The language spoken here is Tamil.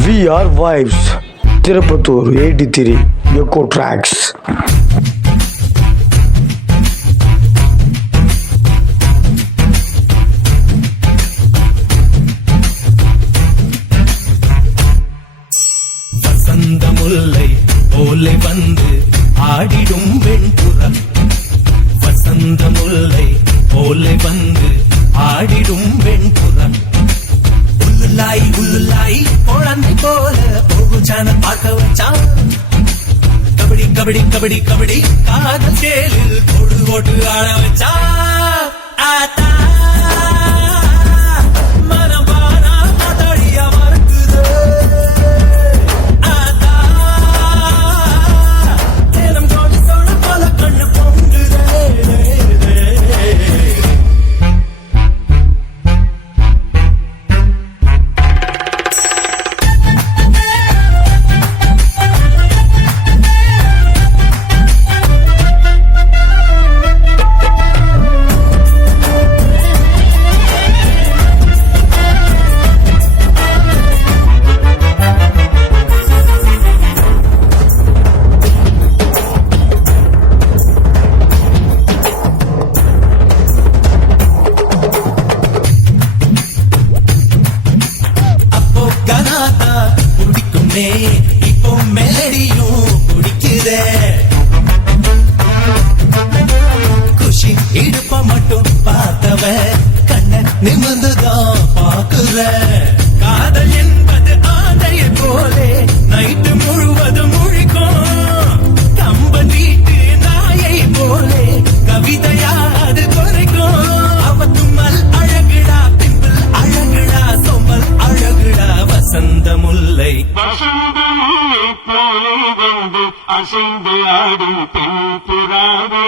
VR Vibes, Tirupattur 83, Echo Tracks. வசந்த முல்லை போலே வந்து ஆடிடும் வெண்புறம். வசந்த முல்லை போலே வந்து ஆடிடும் வெண்புறம். உள்ளுலாய் உள்ளுலாய் குழந்தை போல போகுச்சான பார்க்க வச்சான். கபடி கபடி கபடி கபடி காதல் கேளில் போடு போட்டு ஆட வச்சா. ஆத்தா மனபானா அதடியா மறக்குது. ஆத்தா நேரம் ஜோடி சோழ போல கண்ணு பொங்குதே. இப்போ மெலடியும் குடிக்குதே. குஷி இடுப்ப மட்டும் பார்த்தவ கண்ண நிமிர்ந்துதான் பாக்குற. காதல் என்பது ஆதையை போலே நைட்டு முழுவதும் முழிக்கும். கம்பன் வீட்டு நாயை போலே கவிதையா அது குறைக்கும். அவ தும்மல் அழகுடா, பிம்பிள் அழகுடா, சொம்பல் அழகுடா. வசந்த முல்லை போலே வந்து அசைந்து ஆடும் பெண் புறாவே.